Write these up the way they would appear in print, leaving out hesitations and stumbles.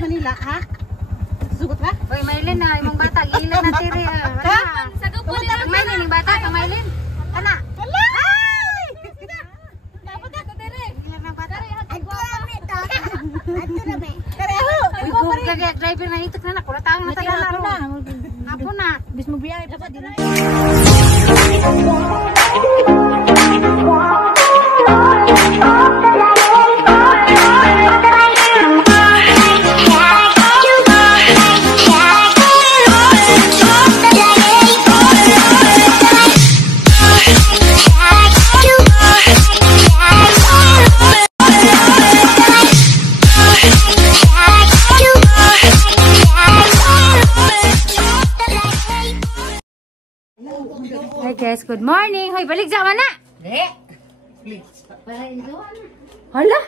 Manila, ha? Sugot ka? Hoy, Maylin na, imong bata, gilan na tiri. Sagap po nila. Maylin, yung bata, kang Maylin. Ana. Hala! Dapat ako tiri. Gilan ng bata. Ato na be. Kareho. Uy, go ka driver na itok na nakula taong na taga laro. Apo na. Bis mo biyahe pa din. Hi guys, good morning. Hoy, balik sa mana? Di. Para indoan. Hala.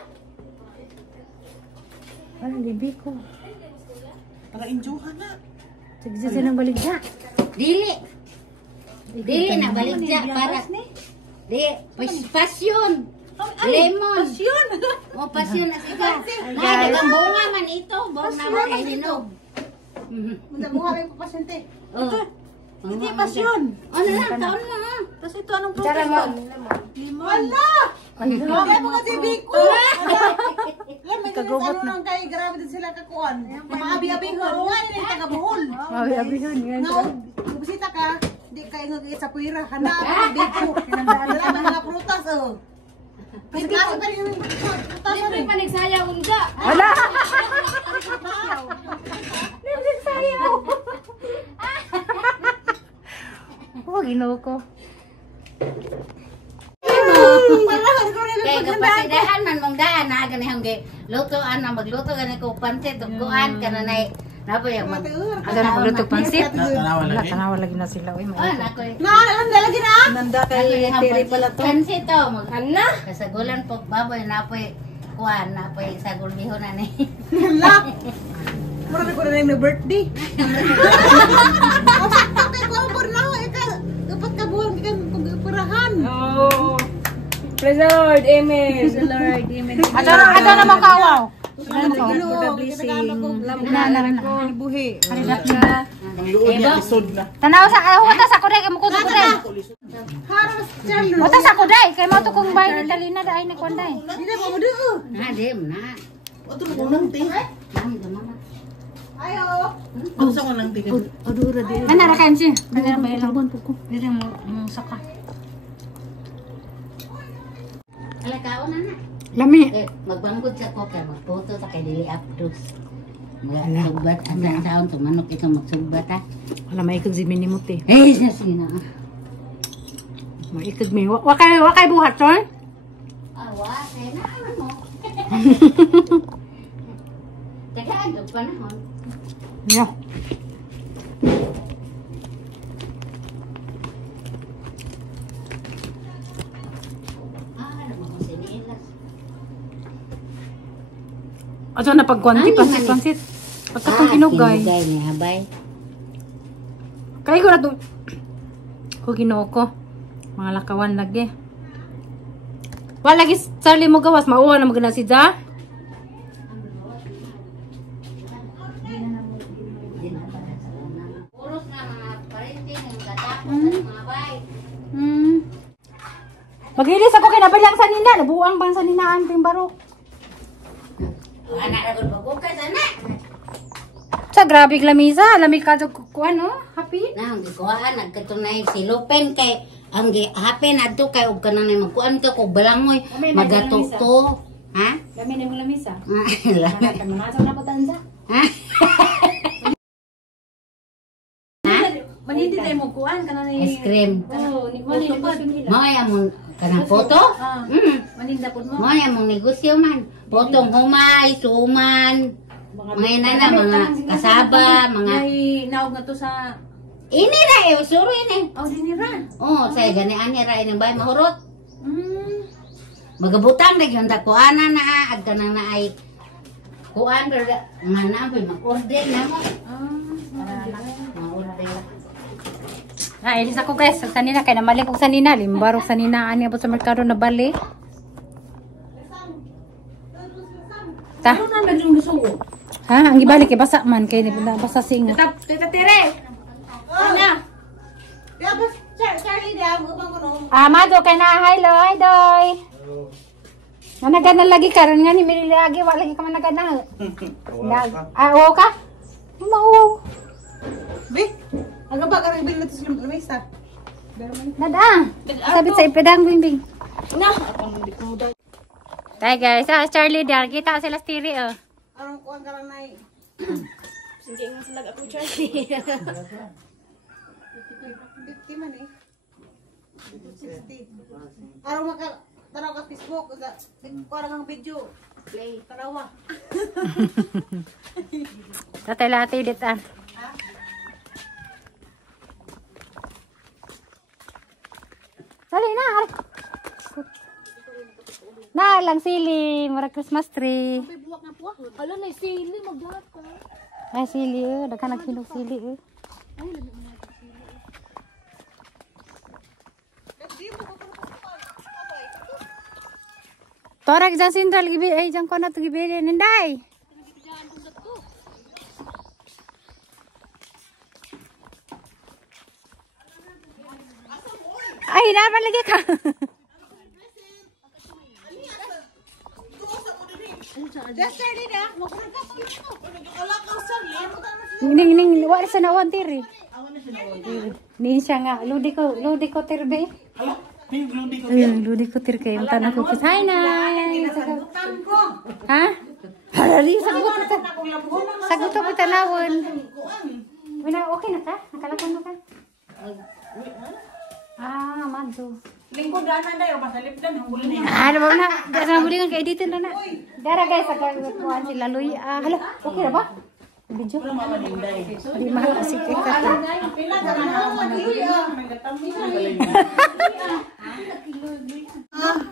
Wala libi ko. Para injuhan na. Sige sa nang balik sa. Dili. Dili na balik siya para. Di, pasyon. Lemon. Pasyon. O pasyon na siya. Ay, ang bunga man ito, bunga naman ay hinog. Muna mo kami pa pasyente. Oh. Hindi pasyon. Ano na, taon mo ha? Tapos ito anong protest Tara mo. Limon. Hala. Kaya mga TV ko. Yan, may Kagubot ano nang kay grabe din sila kakuan. Mga abi-abihon. Nga nila yung taga-buhol. Abi-abihon yan. Nga, bisita ka, di ka ingag sa puwira. Hanap, biko. Dala mga prutas, oh. Kasi kasi pa rin yung prutas. Siyempre pa nagsayaw ka. Wala. Nagsayaw. Oh, ginoo ko. Kaya kapasidahan man mong daan na ganihang lutoan na magluto gani ko pansit tuguan kana nay napoy mag Ada na pagluto pansit. Tanawa lagi na sila. Uy, ah nakoy Nanda lagi na? Nanda kay Terry pala to. pansit to mag Ana? kasagulan po baboy napoy kuan napoy sagol bihon na ni Hala. Mura na ko na yung birthday. Kapag ko ang na ako, dapat kabuhan ka pagpurahan. Oh. Praise the Lord, amen. Praise the Lord, amen. Ato na makawaw. Buhi. Tanaw sa wata sa kuday kay mukuto kuday. Haros chalo. Wata sa kuday kay mo to kung bay dalina da ay ni kuday. Hindi mo do. na dem na Oto mo nang ting. nang gamana Ayo. Ano sa ko nang ting? Odura di. Ana ra kansi. Dala ba lang bon ko. Dili mo saka. ala kaon na Lami. magbanggod sa ko kay magpoto ta kay dili updos magsugbat ang taon to manok ito magsugbat ha Wala maikag si minimut eh. eh sina Maikag mi. Wakay buhat son. awa kay na ano tagaan do panahon Yeah. Ato na pagkwanti pansit. Pagkatong kinugay. kinugay ni habay Kaya ko na to. Ko ginoo ko. Mga lakawan lagi. Wala lagi sarli mo gawas. Mauwa na magana si Ja. Uros na mga parente ng katapos ng mga bay. Magilis ako kinabalyang sa nina. Nabuang bang sa ninaan ting barok. Anak na gud bagukay sana. Sa grabe lamisa. Lamig ka kuan no? Happy? Na ang gikuhaan nagkatunay si Lupen kay ang happen adto kay og kanang magkuan ka kog balangoy magatukto. Ha? Dami na mo lamisa. Lahat. Manasa na ko tanza. Ha? Manindi tayo mo kuan kana ni Ice cream. Oh, ni manindi pa nila. Maya mong kanang photo? Maninda pud mo. Maya mong negosyo man. Potong humay, suman, mga inana, mga kasaba, mga... May naog na to sa... Ini ra eh, usuro ini. Oh, dinira. Oh, saya ganian ni ra ini bay mahurot. Magabutang na yun kuana na, agka na na ay kuan, pero nga na, mag-order na mo. Ma-order. Ilis ako guys, sa sanina, kaya namalik ko sanina, limbarok sanina, ani po sa merkado na bali. Ta? Ano na yung gusto ko? Ha? Ang ibalik kay basa man kay basa singot. Tita Tere! Ano? Kaya ba, Charlie, di ako upang kuno. Mado kay na hello, hi doy. Nanagana lagi karon nga ni Mili lagi wa lagi ka man nagana. Oo ka? Mao. Be, ang ba karang bilin natin sila mag-always ha? Nada. Sabit sa ipedang bimbing. Na! Tay guys, Charlie dar kita sila stiri oh. Anong kuhan ka lang na Sige nga sila ako, Charlie. 50 man eh. 60. Anong tanaw ka Facebook, kuhan ang video. Play, tarawa. Tatay lati dit ah. Dali na, ari. Na lang sili, mura Christmas tree. Alo na, sili, maglahat ka. Ay sili daghan naghinog sili Torag jang sentral gibi ay jang kono to gibi ninday. Ay na lagi ka. Just Charlie na, magpunta ka dito. Wala kang Charlie. Ning wa sa nawan tiri. Ni siya nga ludi ko tirbe. Ludi ko tir kay tanah ko kis. Hi nay. Ha? Hari sagot ko tanawon. Wala okay na ka? Nakalakon na ka? Manto. Lingkod na dayo, masalip dan ang bulan niya. Ano ba na? Dara mo kan kay dito na na. Dara guys, kuan sila Luy. Hello, okay na ba? Video. Di mahal kasi kita. Pila ka na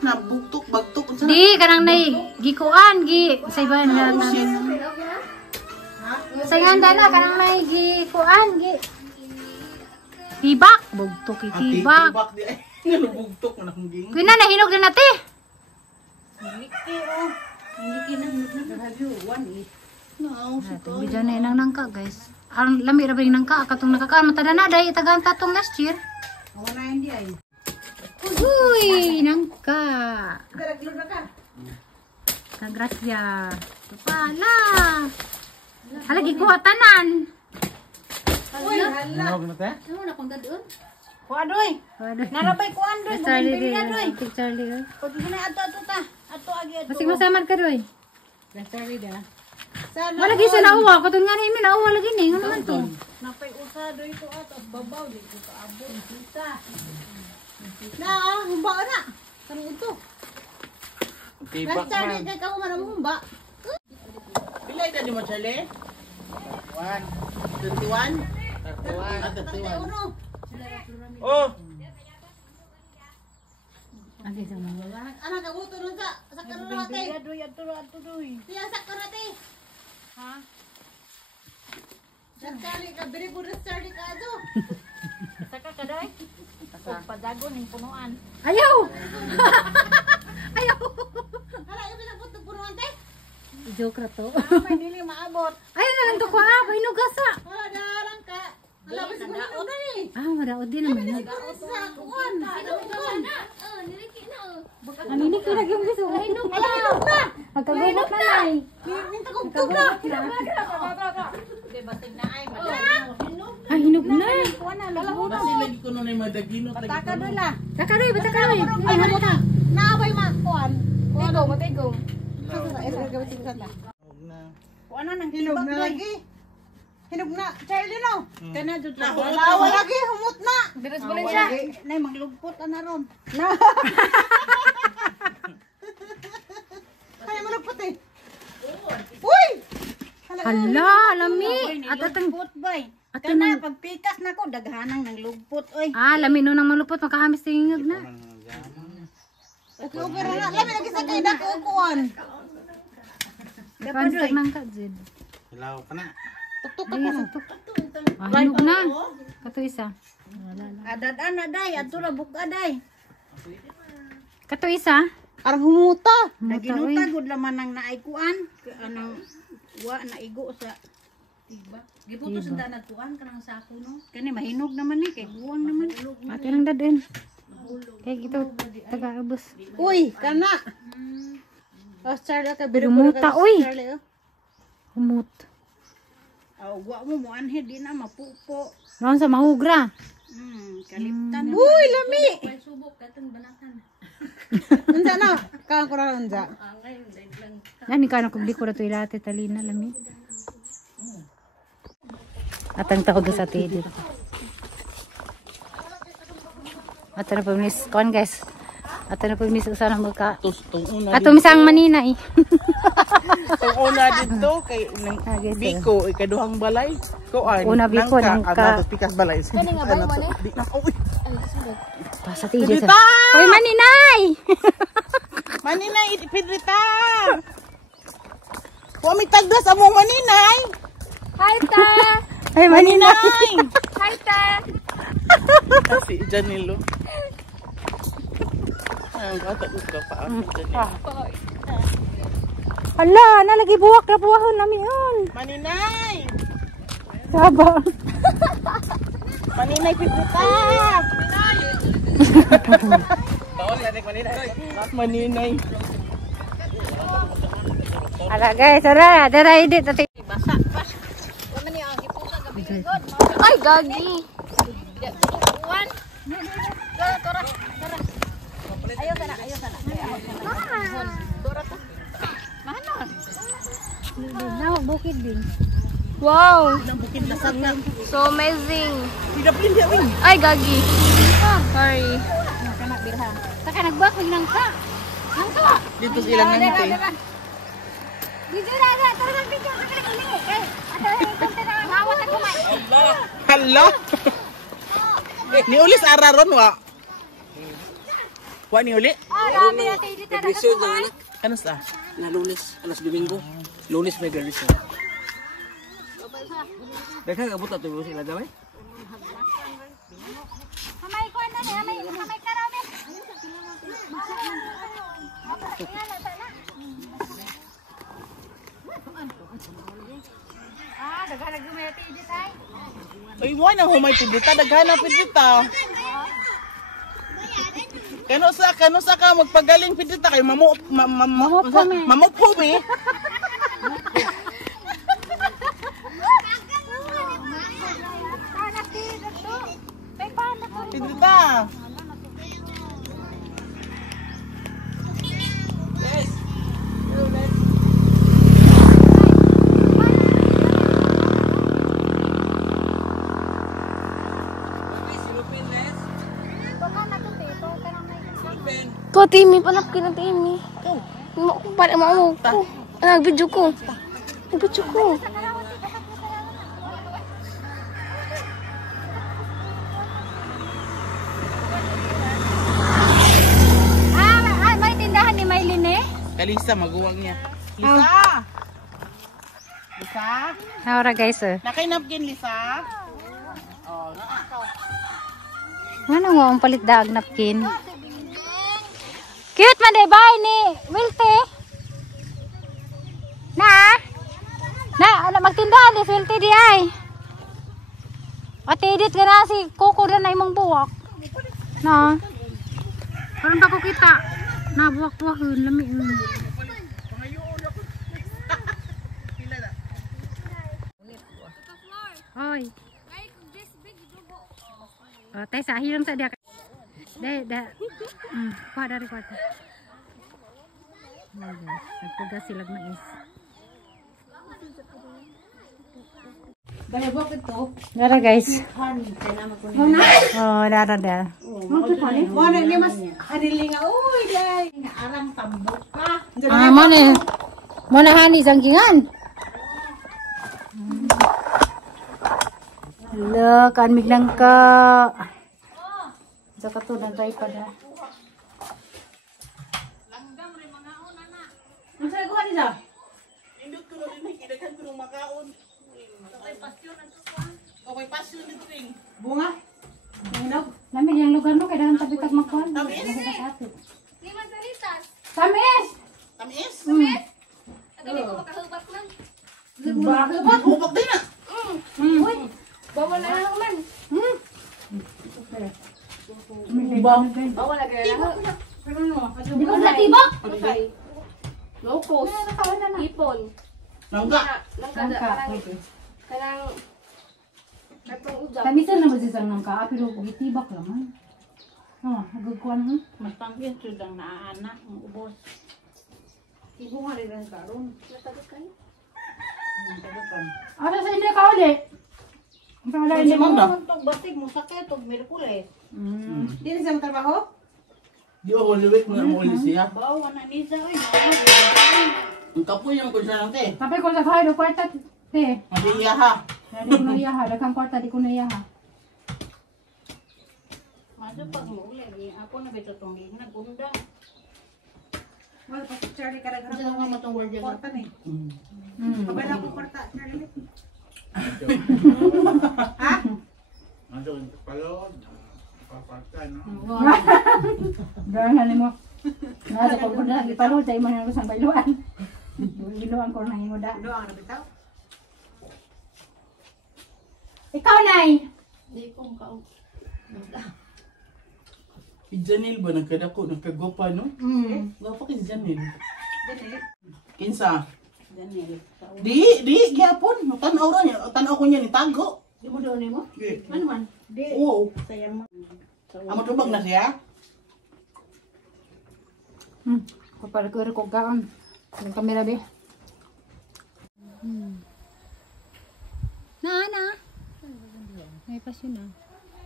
nabuktok bagtok unsa? Di kanang nay gikuan gi sa iban na. Sayan dala kanang nay gikuan gi. Tibak, bugtok tibak. Tibak di ay. Nalubugtok na akong ging. Pina na hinog na nati. Video na inang nangka guys. Ang lami ra ba yung nangka katong nakakaan matada na dai tagang tatong last year. Wala hindi ay. Uy, nangka. Daraglo na ka. Kagrasya. Pala. Halagi ko tanan. Uy, hala. Ano na kung dadon? Kuadoy. Narabay kuandoy, Charlie bumili na doy. Charlie. Pag na ato ta. Ato agi ato. Masig masamad ka doy. Charlie da. Sana. Wala gi sa nauwa, katong nga ni nauwa lagi ni. Ano man to? Napay usado ito ato babaw dito ka abot kita. Na, humba na. Kani ito. Tibak Charlie man. kay ka man humba. Pila ita di mo Charlie? 31. 31. Uno. Oh, Agi sa mga. Anak ka buto nun sa karate. Adoy, adoy. Siya sa karate. Ha? Charlie ka, very good Charlie ka ato. Saka ka day? Padagon yung punuan. Ayaw. Ayaw. Hala, yung pinagputo punuan te. Joke ra to. May dili maabot. Ayaw na lang to ko hinog gasa. Hala, dalang ka. Hala, basi mo hinog na eh. Madaot din naman. Sa kuwan. Aminik ko lagi yung biso. Hinog Hala, hinog na. Nagkagubot na nay. Minta kong tuga. Hinog na. basi lagi ko nun ay madaginot lagi. Taka doon la. Kakaroy, bata karoy. Ay, ano na? Naabay ma kuwan. Tigong, matigong. Kuwan na nang hinog na lagi. Hinog na. Charlie no. Kana dito. Wala lagi, humot na. Diras mo siya. Nay, maglugpot na ron. Kaya malugpot eh. Uy! Hala, lami. At atang Boy. Ato Kana na. pagpikas na ko daghanang nang lugpot oy. Lami no nang malupot makahamis tingog na. Okay, okay ra na. Labi lagi sa kay dako kuan. Dapat nang ka jud. Hilaw ka na. Tuktok ka na. Hinog na. Kato isa. Adad ana day, adto ra buka day. Kato isa. Arang humuta. Humuta, Naginuta gud laman nang naay kuan. Anang Wa na igo sa tiba. Giputos sa nagkuan kanang sako no. Kani mahinog naman ni kay buwang naman. Ato lang dadin. Kaya ito, taga-abos. Uy, kana. Australia ka Lumuta, uy. Humot. Aw, wa mo mo anhe di na mapupo. Naon sa mahugra. Kaliptan. Uy, lami. Pay subok katong banatan. Unsa na? Kaan ko ra unsa. Nani ka na kung di ko na ito ilate talina lami. Atang tao doon sa tidit. Ato na pagminis. Kuan guys. Ato na pagminis usa na magka. Ato misang manina eh. Ang una dito kay Biko ikaduhang balay. Kuan. Una Biko, nangka. Pikas balay. Kani nga balay mo ni? Di na uy. Pa sa tidit. Hoy maninay. Maninay Pedrita. Wa mi tagdas among maninay. Hi, ta! Ay Maninay. Hi, ta! Kasi Janilo. Ay, bata ko ka pa ako Janilo. Hala, nalagi buwak na buwahon namin yun. Maninay. Saba. Maninay Pedrita. Maninay. Ala guys, ora, dara edit ati. Ay, gagi! Na bukid din. Wow! So amazing! Ay, gagi! Sorry. Saka nagbuwak ng ka. Dito sila nante. Video na, tara video. Okay. Hawak ako man. Hala. Ni ulis araron wa. Wa ni uli. Dami natin dito na. Ano sa? Na Lunes, alas Domingo. Lunes may graduation. Daghan abot ato mo sila gaway. Hamay ko na ni, hamay karami. Daghan nagumete dito ay. Uy, mo na humay Pedrita, daghana Pedrita. Kano sa ka magpagaling Pedrita kay mamupom eh. Pedrita. Ko, Timmy, panapkin na Timmy. Para mo ko. Nag-video ko. Nag-video ko. May tindahan ni Maylin eh. Kalisa maguwang niya. Lisa. Lisa. Ora guys eh. Nakay napkin Lisa. Oh, Ano mo ang palit daag napkin? Cute man day bye ni Wilte. Na magtindahan ni Wilte di ay. Ate edit ka na si Coco na imong buwak. Na. Karon ba ko kita? Na buwak-buwakon lami. Oy. Oh, tay sa hilang sa dia. Kuha dari kuha. Oh guys, nagpugas sila ng is. Dara guys. Oh, dara. Mo na ni mas hadilinga uy day. Arang tambok ka. Mo na hani sangkingan. Hello, kan miglang ka. Sa kato na dry pa na. Unsa ko ni sa? indot ko rin nakidaghan ko ng makaon. Okay, pasyon ang tukuan. Okay, pasyon dito ring. Bunga. Hinog. Namin yung lugar mo kaya tabi kag makuan. Tamis? Lima salitas. Tamis. Tamis? Tamis? Tagali ko makahubak lang. Nag-ubak din na. Bawal na lang man. Bawal na gaya lang. Di ko sa tibok. Locos. Ipon. Nangga. Kanang katong ujak. Kamisan na masisang nang kaa, pero gitibak naman. Nagagkuhan mo. Mas pangkin sudang naaanak ng ubos. Ibu nga rin ang karon. Natagot kayo. Asa sa inyo ka ulit? Ang pala Si hindi mo. Magda. Tog basig mo sakit tog Miyerkules. Di rin siyang trabaho? Di ako liwit mo na muli siya. Bawa na nisa oy. Ang kapoy yung kunsa ng te. Tapos ko sa kayo, kwarta, te. Masiya ha. Di ko na iyaha. Daghang kwarta, di ko na iyaha. Maso pag muli ako na bito tong nagundang. Wala pa si Charlie ka Kasi nga matong word yan. kwarta ni. Hmm. Kabala ko kwarta, Charlie. Ano palod, papatay, no? Dahil nga mo. Nasa ko po na, ipalo sa iman ng kusang bailuan. Biluan ko na mo da. Ano ang nabitaw? Ikaw, Nay! Di ko kao. Si Janil ba nagkadako, nagkagwapa no? Gwapa kay si Janil. Kinsa? Daniel. Di, gyapon. Tanaw ra niya, tanaw ko niya ni tago. Di mo doon mo? Ano man? Di. Oo. Sayang mo. Amo tubag na siya. Kapag ko rin kong kaan. Ang kamera, be. Na. May pasyon na.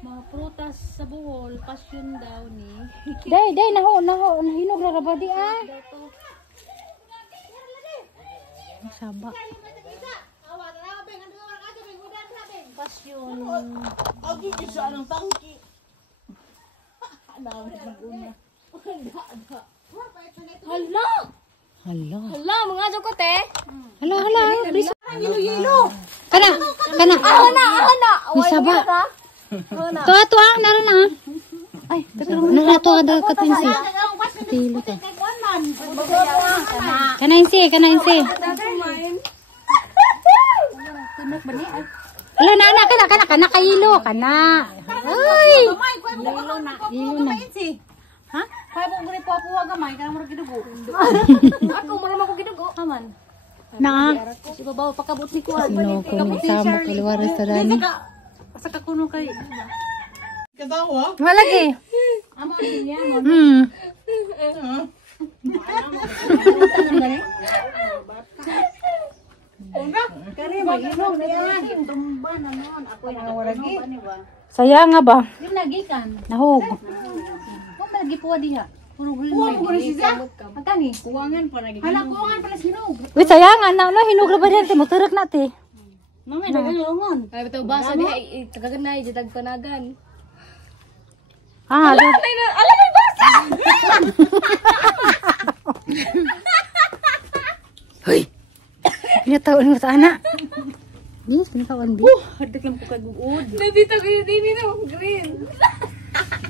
Mga prutas sa Bohol, pasyon daw ni. Day, naho, nahinog na raba di ah. Saba. Pasyon. Agi isa ng tangki. Hala! Hala. Hala, mga dukot eh. Hala. Yelo. Kana. Ahana! May saba. Tuwa, naroon na. Ay, natuwa daw ka pinsi. Pilo ka. Kanainsi. Ala na, kailo ka na. Ay! Hilo na. Ha? Kaya po gani po gamay ka mo gidugo. Ako, marama ko gidugo. Aman. Na. Si babaw, pakabot ni ko. Sino ko ni Samo kaliwaras sa dani. Sa kakuno kay. Katawa. Malagi. Amo din yan. Kare maginom na yan. Tumba na noon. Ako yung nakatumba ni ba? Saya nga ba? Yung nagikan. Nahog. Kung malagi po diha. Puro ko siya. Magkani? Kuwangan pa lagi. Hala kuwangan pala sinog. Uy, sayang na hinog ra ba diyan ti motorek na ti. Mamay dagang longon. Ay, bitaw basa di ay tagaganay, jitag panagan. Ah, Alam mo basa! hoy. Pinataon mo sa ana. Yes, pinataon di. Hadak lang ko kagugod. Nandito kayo din no, green.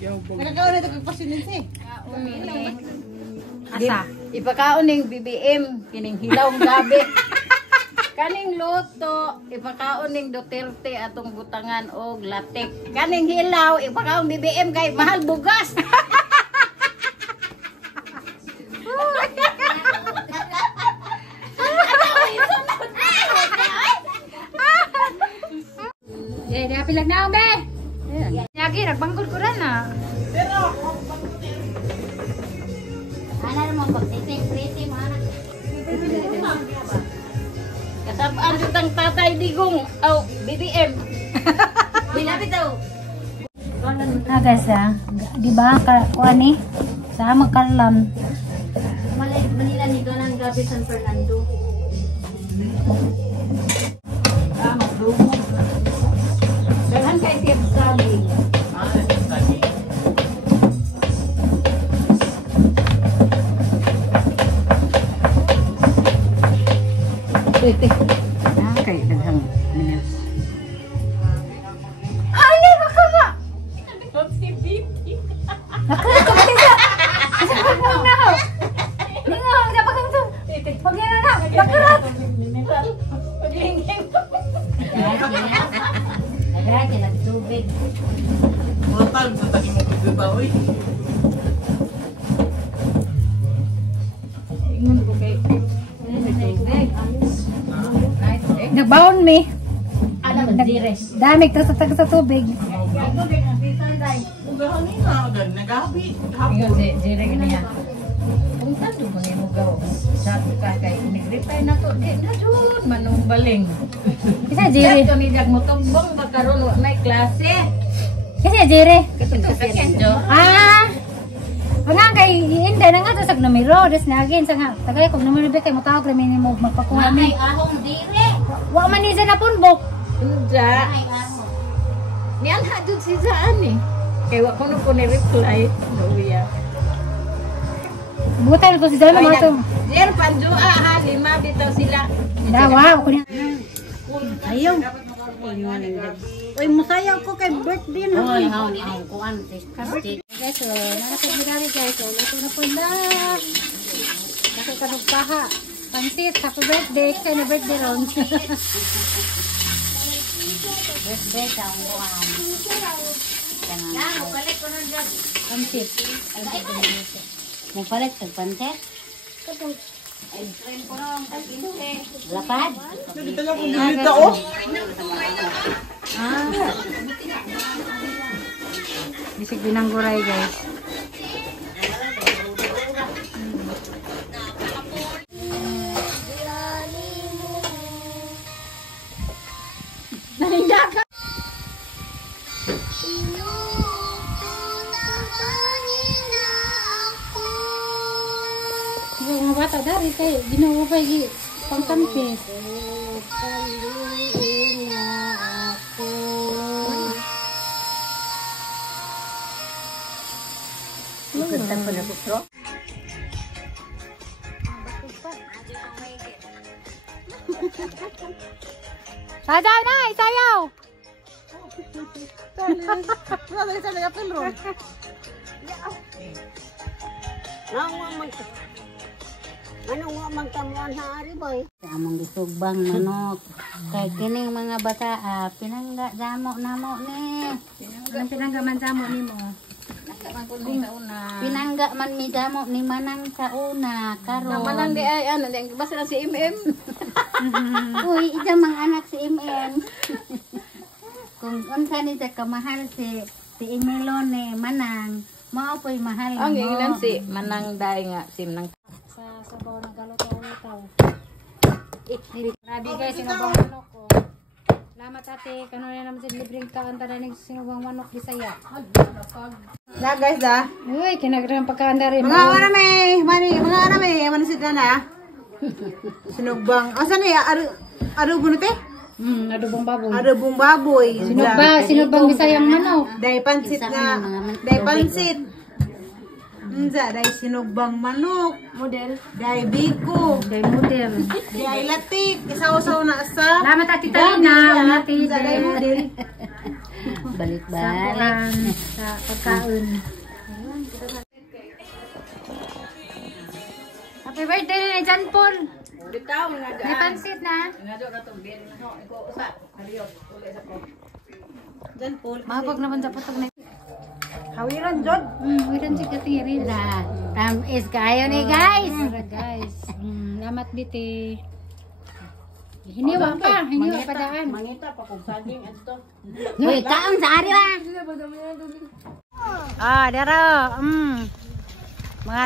Nagkakaon na ito kagpasunin siya. Asa? Ipakaon ning BBM kining hilawng gabi. Kaning luto, ipakaon ning Duterte atong butangan og latik. Kaning hilaw, ipakaon BBM kay mahal bugas. Di pilag na be. Yagi nagbanggol ko ra na. Ana naman pagtitik-titik mana. Kasabaan jutang tatay digong au BBM. Binabi daw. Guys, di ba kuani sa magkalam. Manila ni Ganang Gabi San Fernando. Dahan kay Tiap Sabi. Kay daghang minutes. Ningo, dapat kang to. Pag yan na, nakurat. Nagaya lang tubig. Mga time sa tagi mo pagkita, oy. Ingon ko kay tubig. Nagbaon mi. Alam mo, dires. Damig ta sa tubig. Ugahan na, nagabi. Ingon si Jire niya. Kung tanto mo ni mo gaw. Sabi ka kay nag-reply na to. Di na jud manumbaling. Isa Jere. Sabi ni jag mo tumbong magkaroon may klase. Isa Jere. Katong sa kenjo. Ah. Nga kay inda na nga sa numero des na again sa nga tagay kog numero be kay motawag ra mi mo magpakuha mi. Ahong dire. Wa man ni sa napunbok. Unja. Niyan ha jud si Jaan ni. Kay wa ko no ko ni reply. Luya. Butan ko si Jana mo to. Jer panjua ha lima bitaw sila. Dawa ko ni. Ayaw. Uy, musayaw ko kay birthday na. Oy, haon ko ante. Guys, so nakapagmirari guys. So luto na po na. Nakita paha. Pantit, happy birthday. Kaya na birthday ron. Birthday sa uwan. Pantit. Mo palit tag pantet. Lapad. Nakita niyo kung bibita, oh. Bisig binangguray guys. Mga bata dari kay ginawa pa gi pangkampis. Maganda pa na butro. Sayaw na, sayaw. Anong nga man kamuan sa ari boy? Among gisugbang manok. Kay kining mga bata pinangga damo namo ni. Anong pinangga man damo nimo? Pinangga man mi damo ni manang sa una karon. Manang di ay ano, di basta na si MM. Uy, ija mang anak si MM. Kung unsa ni sa kamahal si Emelo ni manang, mao po'y mahal Ang mo. ilan si Manang Day nga sim nang Sa sabaw ng galutaw-lutaw. Grabe guys, sinubang manok ko. Salamat ate, kano na naman sa libreng kaanta na ng sinubang manok Bisaya. Na guys da. Uy, kinagrang pagkaanda rin. Mga ara may, mga ara may, ano si Dana? Sinugbang. Asa ni aro bunute? Adobong baboy. Adobong baboy. Sinubang Bisayang manok. Dai pansit nga. Dai pansit. Dai sinugbang manok. Model. Dai biko. Day model. Dai latik. Isaw-saw na sa. Salamat ate Talina. Unati Dai model. Balik-balik. sa pagkaon. Happy birthday ni John Paul. bitaw nga May pansit na. nga do na to bien na ho ko usa. Haliyo uli sa ko. Jan Paul. Mabag naman sa putog na. Hawiran jod. Wiran si Katiri. Tamis kayo ni guys. Guys. Lamat biti. Hiniwa pa pa daan. Mangita pa kog saging adto. Uy, kaon sa ari ba? Dara. Mga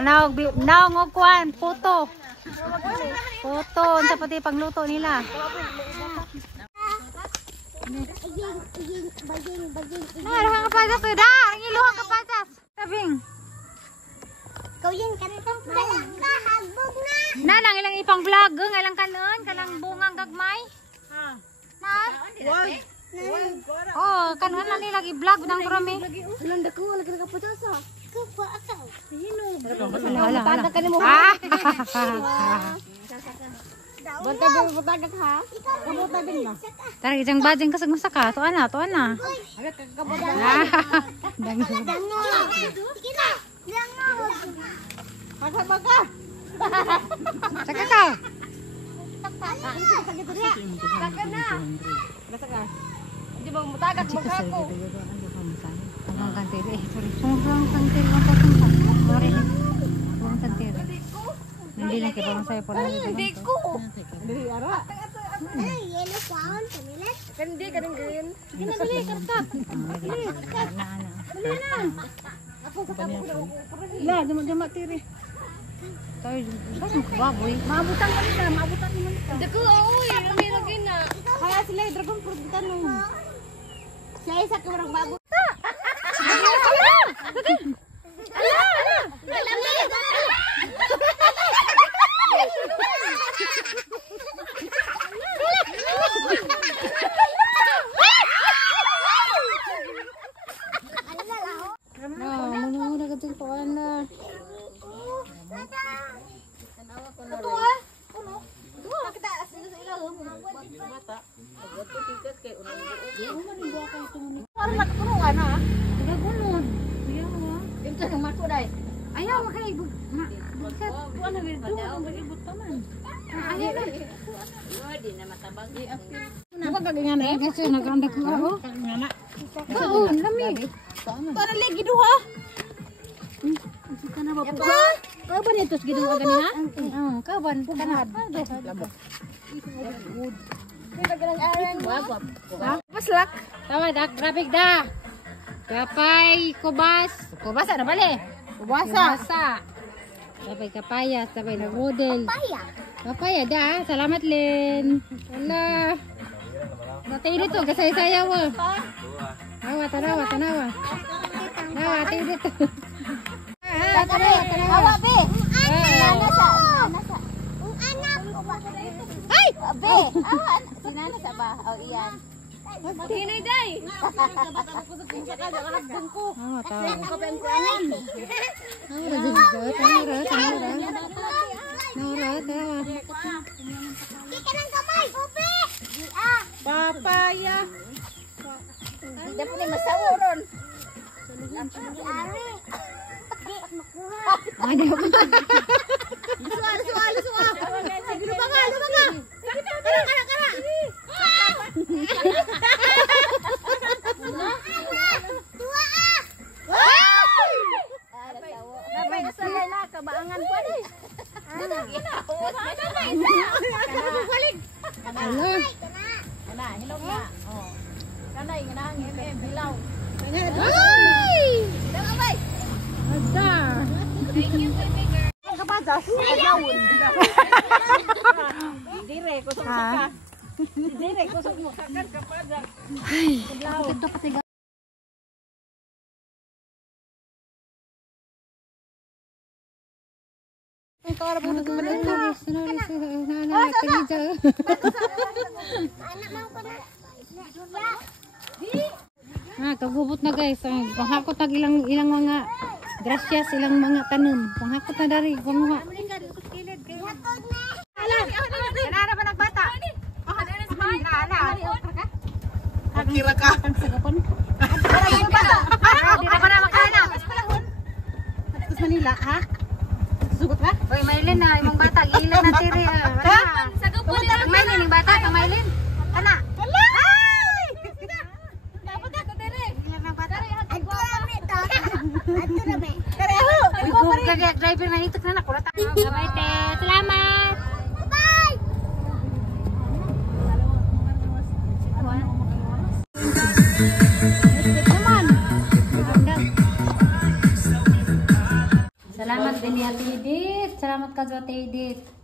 naong og kuan, puto. Puto, unsa pati pangluto nila. Nah, ka pa sa kuda, ang iluha ka pa sa tabing. Kauyin ka na itong palangga, hagbog na. Nang ilang ipang vlog, ilang kanon, kalang bungang gagmay. Na? Oh, kanon lang nila i-vlog nang krami. Ilang dako, lagi na kapatasa. Kupa asaw. Wala. Bunta din mo tagak ha? Kamuta din na. Tara, isang bading kasag masaka. Tuan na. Dango. Sige na. Dango. Kasama ka. Saka ka. Saka na. Basta ka. di ba mutagat mo Chika sa ako. video hanggang kantiri. Sorry. Hanggang kantiri lang po tumpa. Sorry. Hanggang kantiri. Hindi lang kita masaya po lang. Hindi ko. Hindi ka rin green. Sige na dali karta. Dali na. La, dama tiri. Tayo, bakit ko baboy? Maabutan mo nila, maabutan mo nila. Hindi ko, uy, lagi na. Kaya sila yung dragon fruit tanong. Siya isa ka marang bago. Muna ka dyan po, Ana. Ayaw, makaibog. Bukat. Ano ba ito? Mag-ibot pa man. Ayaw na. Hindi na matabag. Ano ka ganyan eh? Kasi naganda ko ako. Oo, lamig. Para lagi duha. Kana ba po? Ano ba nito? Giduha ganina? Kaban, kanad. Paslak. Tawad, grabig da. Kapay, kubas. Kubas, ano bali? Kubasa. Kapay kapaya, sabay na rodel. Papaya da, salamat Len. Wala. Natay dito, kasay-sayaw. Tawa, tanawa. Tawa, tayo dito. Awa, be. Nanasa. Ay! Be, awa. Sinanasa ba? O, iyan. Hinay day. Tawa, tawa. Papaya. Hindi po ni masawo ron. Lusuwa. Lumaga. Kara. Dapat nasalay na, kabaangan ko ni. Kana, hilong na. Kanay, ginahangin bilaw. Dama bay. Ada. Kapadas, agawon. Dire ko sa Dire ko sa mo kakan kapadas. Bilaw. Kagubot na guys. Panghakot na ilang mga gracias, ilang mga tanom. Panghakot na dari. Panguha. Kanara ba nagbata? Magkira ka. Dire ba na makana? Tapos Manila, ha? Sugot ba? Hoy, Maylin na. Imong bata. Ilan na tiri. Kang Maylin, yung bata. Kang Maylin. Kana. Driver na ito na nakulat. Bye-bye, te. Salamat. Bye. Salamat din ni Ate Edith. Salamat ka sa Ate Edith.